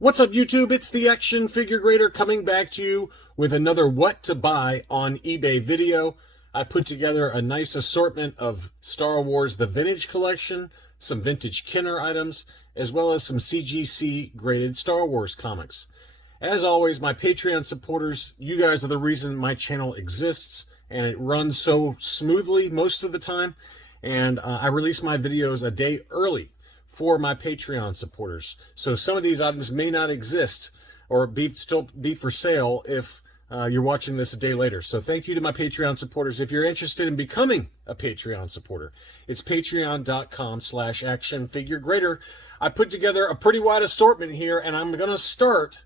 What's up, YouTube? It's the Action Figure Grader coming back to you with another what to buy on eBay video. I put together a nice assortment of Star Wars The Vintage Collection, some vintage Kenner items, as well as some CGC graded Star Wars comics. As always, my Patreon supporters, you guys are the reason my channel exists, and it runs so smoothly most of the time. And I release my videos a day early for my Patreon supporters. So some of these items may not exist or still be for sale if you're watching this a day later. So thank you to my Patreon supporters. If you're interested in becoming a Patreon supporter, it's patreon.com/actionfiguregrader. I put together a pretty wide assortment here, and I'm going to start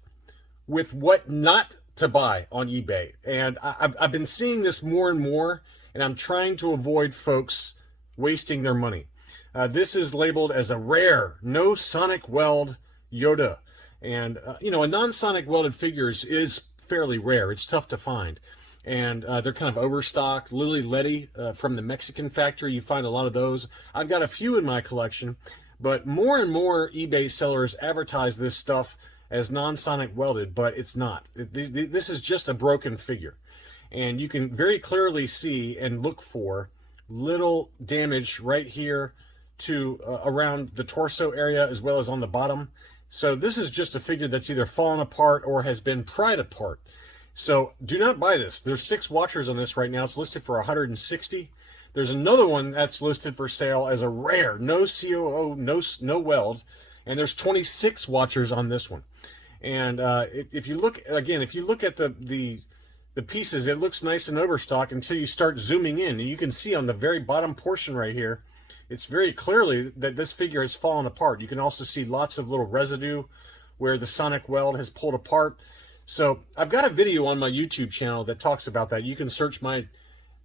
with what not to buy on eBay. And I've been seeing this more and more, and I'm trying to avoid folks wasting their money. This is labeled as a rare, no sonic weld Yoda. And, you know, a non-sonic welded figures is fairly rare. It's tough to find. And they're kind of overstocked. Lily Letty from the Mexican factory, you find a lot of those. I've got a few in my collection, but more and more eBay sellers advertise this stuff as non-sonic welded, but it's not. This is just a broken figure. And you can very clearly see and look for little damage right here to around the torso area as well as on the bottom. So this is just a figure that's either fallen apart or has been pried apart. So do not buy this. There's 6 watchers on this right now. It's listed for $160. There's another one that's listed for sale as a rare, no COO, no weld, and there's 26 watchers on this one. And if you look again, if you look at the pieces, it looks nice and overstock until you start zooming in, and you can see on the very bottom portion right here, it's very clearly that this figure has fallen apart. You can also see lots of little residue where the sonic weld has pulled apart. So I've got a video on my YouTube channel that talks about that. You can search my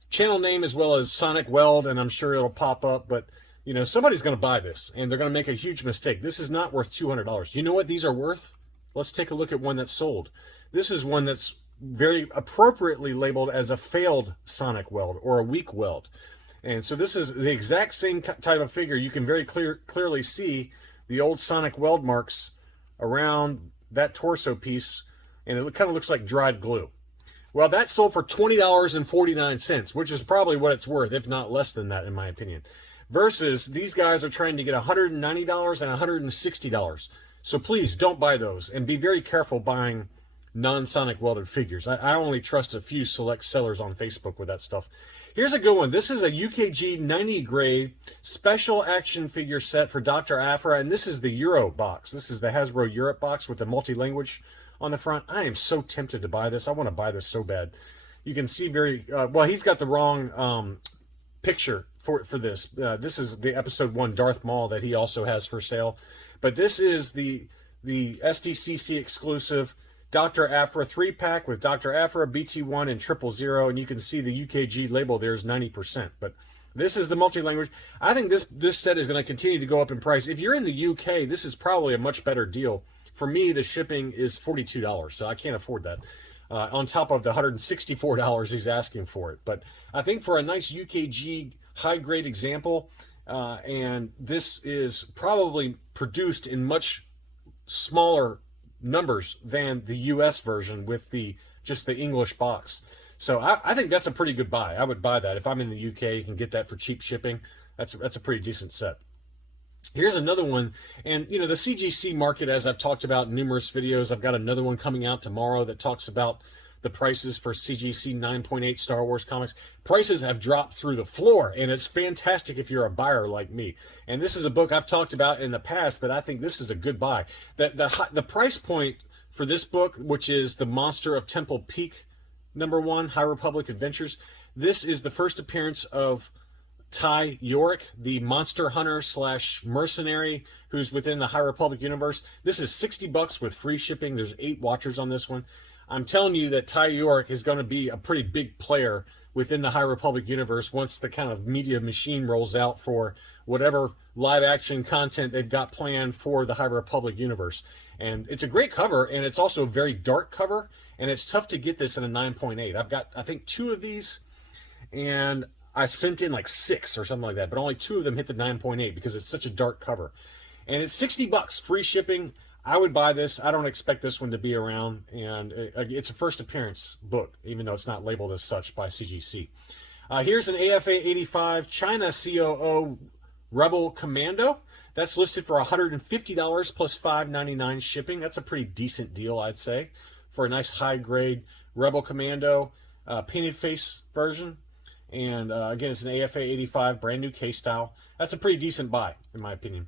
channel name as well as Sonic Weld, and I'm sure it'll pop up. But, you know, somebody's going to buy this, and they're going to make a huge mistake. This is not worth $200. You know what these are worth? Let's take a look at one that's sold. This is one that's very appropriately labeled as a failed sonic weld or a weak weld. And so this is the exact same type of figure. You can very clearly see the old sonic weld marks around that torso piece, and it kind of looks like dried glue. Well, that sold for $20.49, which is probably what it's worth, if not less than that, in my opinion. Versus these guys are trying to get $190 and $160. So please don't buy those, and be very careful buying non-sonic welded figures. I only trust a few select sellers on Facebook with that stuff. Here's a good one. This is a UKG 90 grade special action figure set for Dr. Aphra, and this is the Euro box. This is the Hasbro Europe box with the multi-language on the front. I am so tempted to buy this. I want to buy this so bad. You can see very well, he's got the wrong picture for this. This is the episode 1 Darth Maul that he also has for sale. But this is the SDCC exclusive Dr. Aphra 3-pack with Dr. Aphra, BT1, and 000, and you can see the UKG label there is 90%. But this is the multi-language. I think this set is going to continue to go up in price. If you're in the UK, this is probably a much better deal. For me, the shipping is $42, so I can't afford that. On top of the $164 he's asking for it. But I think for a nice UKG high-grade example, and this is probably produced in much smaller numbers than the US version with just the English box. So I think that's a pretty good buy. I would buy that. If I'm in the UK, you can get that for cheap shipping. That's a pretty decent set. Here's another one, and you know, the CGC market, as I've talked about in numerous videos, I've got another one coming out tomorrow that talks about the prices for CGC 9.8 Star Wars comics. Prices have dropped through the floor, and it's fantastic if you're a buyer like me. And this is a book I've talked about in the past that I think this is a good buy. The price point for this book, which is the Monster of Temple Peak #1, High Republic Adventures, this is the first appearance of Ty Yorick, the monster hunter / mercenary who's within the High Republic universe. This is $60 with free shipping. There's 8 watchers on this one. I'm telling you that Ty Yorick is going to be a pretty big player within the High Republic universe once the kind of media machine rolls out for whatever live action content they've got planned for the High Republic universe. And it's a great cover, and it's also a very dark cover, and it's tough to get this in a 9.8. I've got, I think, 2 of these, and I sent in like 6 or something like that, but only 2 of them hit the 9.8 because it's such a dark cover. And it's $60, free shipping. I would buy this. I don't expect this one to be around, and it's a first appearance book, even though it's not labeled as such by CGC. Here's an AFA 85 China COO Rebel Commando. That's listed for $150 plus $5.99 shipping. That's a pretty decent deal, I'd say, for a nice high-grade Rebel Commando painted face version. And again, it's an AFA 85, brand new case style. That's a pretty decent buy, in my opinion.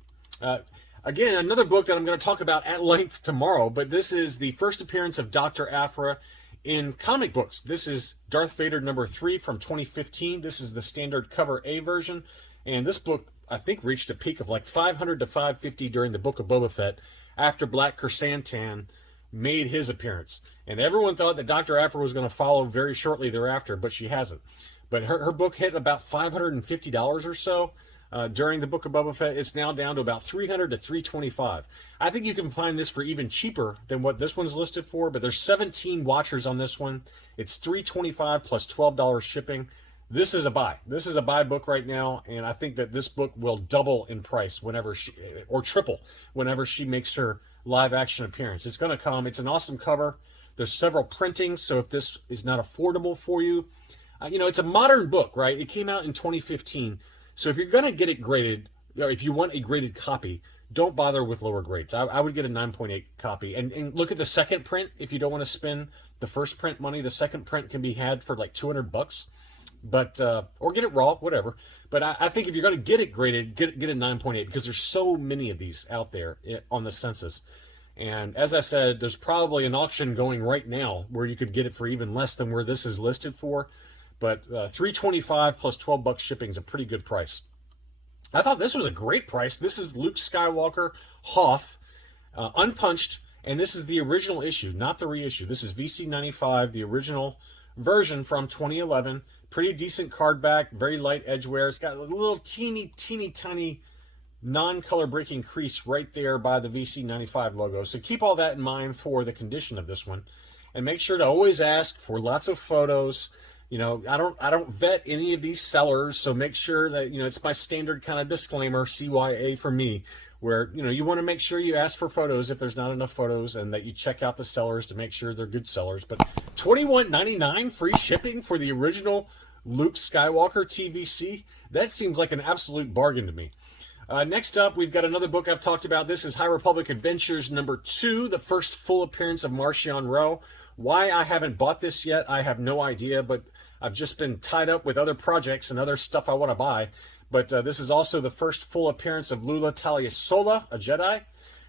Again, another book that I'm going to talk about at length tomorrow, but this is the first appearance of Dr. Aphra in comic books. This is Darth Vader #3 from 2015. This is the standard cover A version, and this book, I think, reached a peak of like 500 to 550 during the Book of Boba Fett after Black Chrysanthemum made his appearance. And everyone thought that Dr. Aphra was going to follow very shortly thereafter, but she hasn't. But her book hit about $550 or so during the Book of Boba Fett. It's now down to about $300 to $325. I think you can find this for even cheaper than what this one's listed for, but there's 17 watchers on this one. It's $325 plus $12 shipping. This is a buy. This is a buy book right now, and I think that this book will double in price whenever she, or triple, whenever she makes her live action appearance. It's going to come. It's an awesome cover. There's several printings, so if this is not affordable for you, you know, it's a modern book, right? It came out in 2015. So if you're going to get it graded, or if you want a graded copy, don't bother with lower grades. I would get a 9.8 copy. And look at the second print. If you don't want to spend the first print money, the second print can be had for like $200. But, or get it raw, whatever. But I think if you're going to get it graded, get a 9.8, because there's so many of these out there on the census. And as I said, there's probably an auction going right now where you could get it for even less than where this is listed for. But $325 plus $12 shipping is a pretty good price. I thought this was a great price. This is Luke Skywalker Hoth, unpunched, and this is the original issue, not the reissue. This is VC95, the original version from 2011. Pretty decent card back, very light edge wear. It's got a little teeny tiny non-color breaking crease right there by the VC95 logo. So keep all that in mind for the condition of this one, and make sure to always ask for lots of photos. You know, I don't vet any of these sellers, so make sure that, you know, it's my standard kind of disclaimer, CYA for me, where, you know, you want to make sure you ask for photos if there's not enough photos, and that you check out the sellers to make sure they're good sellers. But $21.99 free shipping for the original Luke Skywalker TVC, that seems like an absolute bargain to me. Next up, we've got another book I've talked about. This is High Republic Adventures #2, the first full appearance of Marchion Ro. Why I haven't bought this yet, I have no idea, but I've just been tied up with other projects and other stuff I want to buy. But this is also the first full appearance of Lula Taliasola, a Jedi.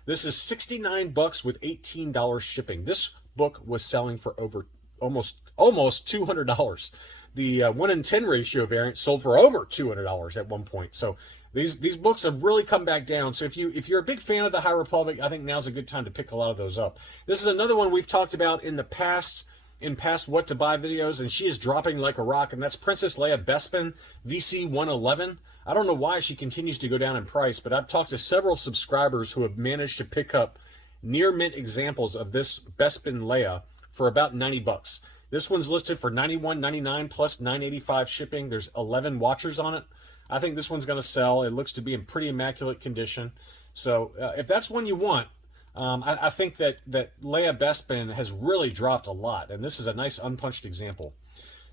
This is $69 with $18 shipping. This book was selling for over almost $200. The 1-in-10 ratio variant sold for over $200 at one point. So these books have really come back down. So if you're a big fan of the High Republic, I think now's a good time to pick a lot of those up. This is another one we've talked about in the past, in past what to buy videos, and she is dropping like a rock, and that's Princess Leia Bespins, VC111. I don't know why she continues to go down in price, but I've talked to several subscribers who have managed to pick up near mint examples of this Bespin Leia for about $90. This one's listed for $91.99 plus $9.85 shipping. There's 11 watchers on it. I think this one's going to sell. It looks to be in pretty immaculate condition. So if that's one you want, I think that Leia Bespin has really dropped a lot, and this is a nice unpunched example.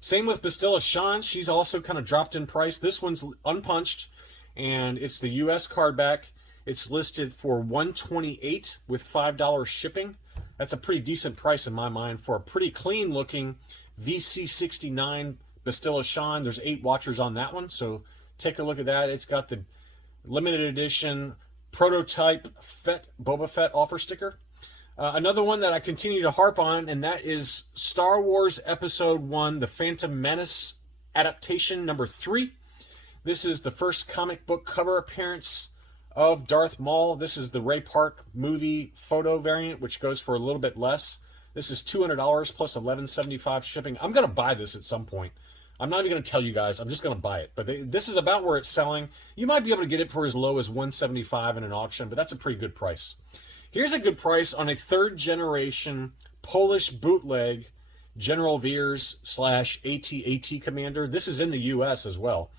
Same with Bastilla Shan. She's also kind of dropped in price. This one's unpunched, and it's the U.S. card back. It's listed for $128 with $5 shipping. That's a pretty decent price in my mind for a pretty clean looking VC69 Bastilla Shan. There's 8 watchers on that one, so take a look at that. It's got the limited edition prototype Boba Fett offer sticker. Another one that I continue to harp on, and that is Star Wars Episode 1, The Phantom Menace adaptation #3. This is the first comic book cover appearance of Darth Maul. This is the Ray Park movie photo variant, which goes for a little bit less. This is $200 plus $11.75 shipping. I'm going to buy this at some point. I'm not even going to tell you guys. I'm just going to buy it. But this is about where it's selling. You might be able to get it for as low as $175 in an auction, but that's a pretty good price. Here's a good price on a 3rd generation Polish bootleg General Veers / AT-AT Commander. This is in the US as well,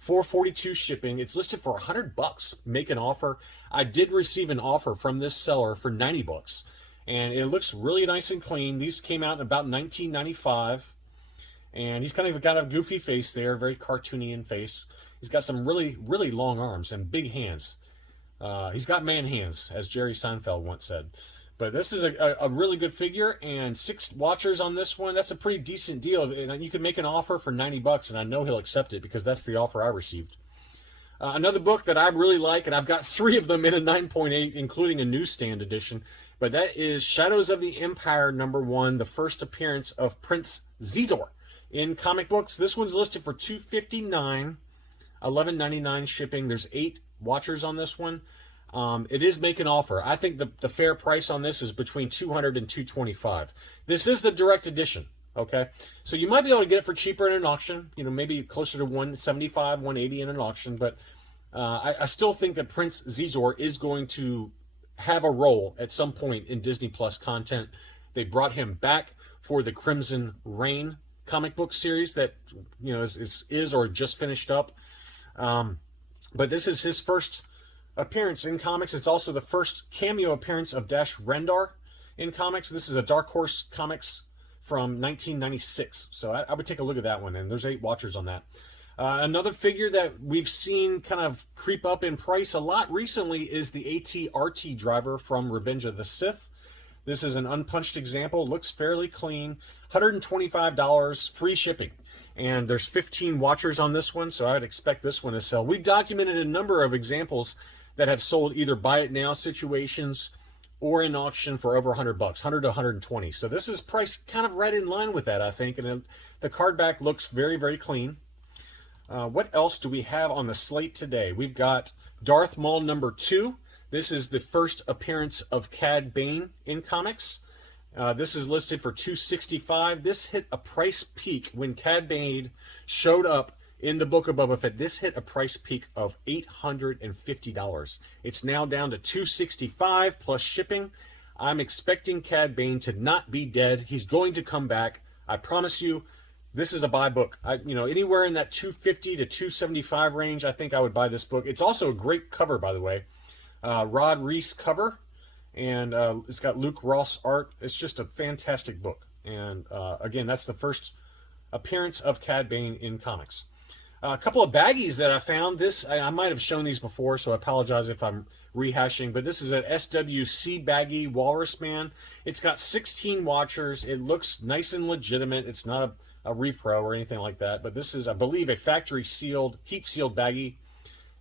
442 shipping. It's listed for $100. Make an offer. I did receive an offer from this seller for $90, and it looks really nice and clean. These came out in about 1995, and he's kind of got a goofy face there, very cartoony in face. He's got some really, really long arms and big hands. He's got man hands, as Jerry Seinfeld once said. But this is a really good figure, and 6 watchers on this one. That's a pretty decent deal. And you can make an offer for $90, and I know he'll accept it because that's the offer I received. Another book that I really like, and I've got 3 of them in a 9.8, including a newsstand edition, but that is Shadows of the Empire #1, the first appearance of Prince Zyzor in comic books. This one's listed for $259, $11.99 shipping. There's 8 watchers on this one. It is make an offer. I think the fair price on this is between $200 and $225. This is the direct edition, okay? So you might be able to get it for cheaper in an auction, you know, maybe closer to $175, $180 in an auction, but I still think that Prince Zyzor is going to have a role at some point in Disney Plus content. They brought him back for the Crimson Reign comic book series that, you know, is or just finished up. But this is his first appearance in comics. It's also the first cameo appearance of Dash Rendar in comics. This is a Dark Horse Comics from 1996. So I would take a look at that one, and there's 8 watchers on that. Another figure that we've seen kind of creep up in price a lot recently is the ATRT Driver from Revenge of the Sith. This is an unpunched example. Looks fairly clean. $125, free shipping. And there's 15 watchers on this one, so I would expect this one to sell. We've documented a number of examples that have sold either buy it now situations or in auction for over $100, $100 to $120. So this is priced kind of right in line with that, I think. And the card back looks very, very clean. What else do we have on the slate today? We've got Darth Maul #2. This is the first appearance of Cad Bane in comics. This is listed for $265. This hit a price peak when Cad Bane showed up in the Book of Boba Fett. This hit a price peak of $850. It's now down to $265 plus shipping. I'm expecting Cad Bane to not be dead. He's going to come back. I promise you, this is a buy book. Anywhere in that $250 to $275 range, I think I would buy this book. It's also a great cover, by the way. Rod Reese cover, and it's got Luke Ross art. It's just a fantastic book. And again, that's the first appearance of Cad Bane in comics. A couple of baggies that I found. I might have shown these before, so I apologize if I'm rehashing, but this is an SWC baggie Walrus Man. It's got 16 watchers. It looks nice and legitimate. It's not a repro or anything like that, but this is, I believe, a factory sealed, heat sealed baggie.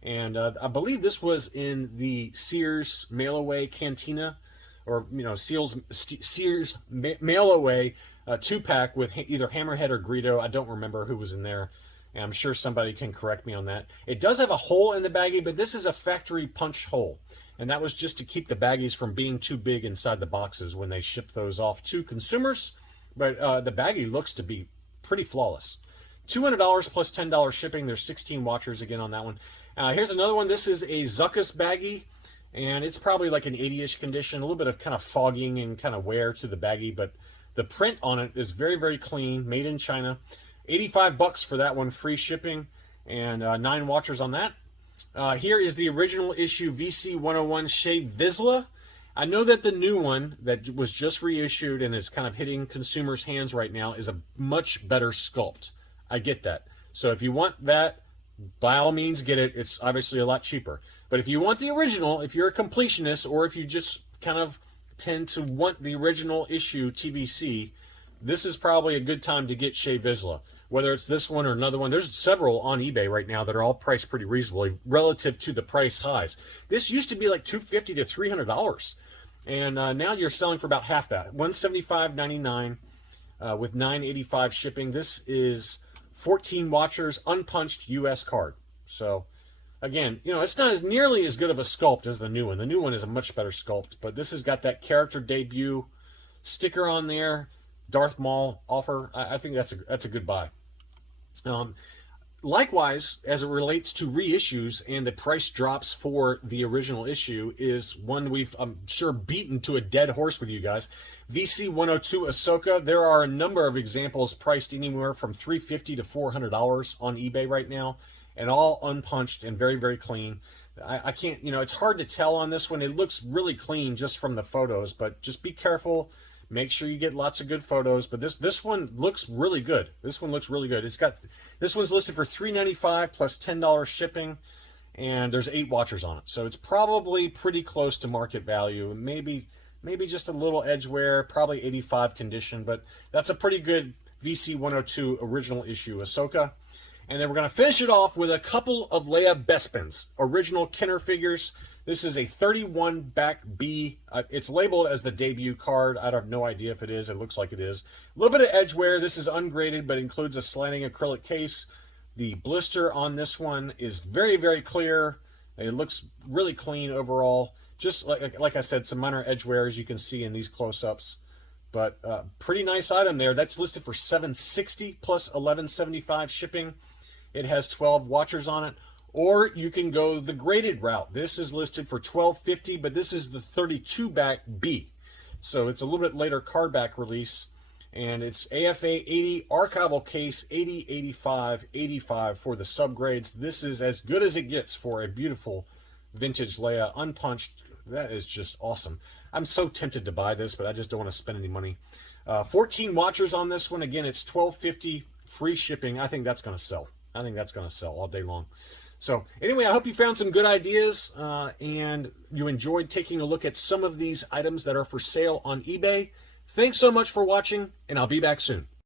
And I believe this was in the Sears Mail Away Cantina, or Sears Mail Away 2-pack with either Hammerhead or Greedo. I don't remember who was in there, and I'm sure somebody can correct me on that. It does have a hole in the baggie, but this is a factory punch hole, and that was just to keep the baggies from being too big inside the boxes when they ship those off to consumers. But the baggie looks to be pretty flawless. $200 plus $10 shipping. There's 16 watchers again on that one. Here's another one. This is a Zuckuss baggie, and it's probably like an 80-ish condition. A little bit of kind of fogging and kind of wear to the baggie, but the print on it is very, very clean, made in China. $85 for that one, free shipping, and 9 watchers on that. Here is the original issue VC101 Shea Vizsla. I know that the new one that was just reissued and is kind of hitting consumers' hands right now is a much better sculpt. I get that. So if you want that, by all means get it. It's obviously a lot cheaper. But if you want the original, if you're a completionist, or if you just kind of tend to want the original issue TVC, this is probably a good time to get Shea Vizsla. Whether it's this one or another one, there's several on eBay right now that are all priced pretty reasonably relative to the price highs. This used to be like $250 to $300, and now you're selling for about half that, $175.99 with $9.85 shipping. This is 14 watchers, unpunched U.S. card. So, again, it's not as nearly as good of a sculpt as the new one. The new one is a much better sculpt, but this has got that character debut sticker on there, Darth Maul offer. I think that's a good buy. Likewise, as it relates to reissues and the price drops for the original issue, is one we've, I'm sure, beaten to a dead horse with you guys. VC102 Ahsoka. There are a number of examples priced anywhere from $350 to $400 on eBay right now, and all unpunched and very, very clean. I can't, it's hard to tell on this one. It looks really clean just from the photos, but just be careful. Make sure you get lots of good photos. But this one looks really good. This one looks really good. This one's listed for $3.95 plus $10 shipping, and there's 8 watchers on it. So it's probably pretty close to market value. Maybe just a little edge wear, probably 85 condition, but that's a pretty good VC102 original issue Ahsoka. And then we're going to finish it off with a couple of Leia Bespins, original Kenner figures. This is a 31 back B. It's labeled as the debut card. I have no idea if it is. It looks like it is. A little bit of edge wear. This is ungraded, but includes a slanting acrylic case. The blister on this one is very, very clear. It looks really clean overall. Just like I said, some minor edge wear, as you can see in these close-ups. But pretty nice item there. That's listed for $760 plus $11.75 shipping. It has 12 watchers on it. Or you can go the graded route. This is listed for $12.50, but this is the 32 back B. So it's a little bit later card back release. And it's AFA 80, archival case 80, 85, 85 for the subgrades. This is as good as it gets for a beautiful vintage Leia, unpunched. That is just awesome. I'm so tempted to buy this, but I just don't want to spend any money. 14 watchers on this one. Again, it's $12.50, free shipping. I think that's going to sell. I think that's going to sell all day long. So anyway, I hope you found some good ideas and you enjoyed taking a look at some of these items that are for sale on eBay. Thanks so much for watching, and I'll be back soon.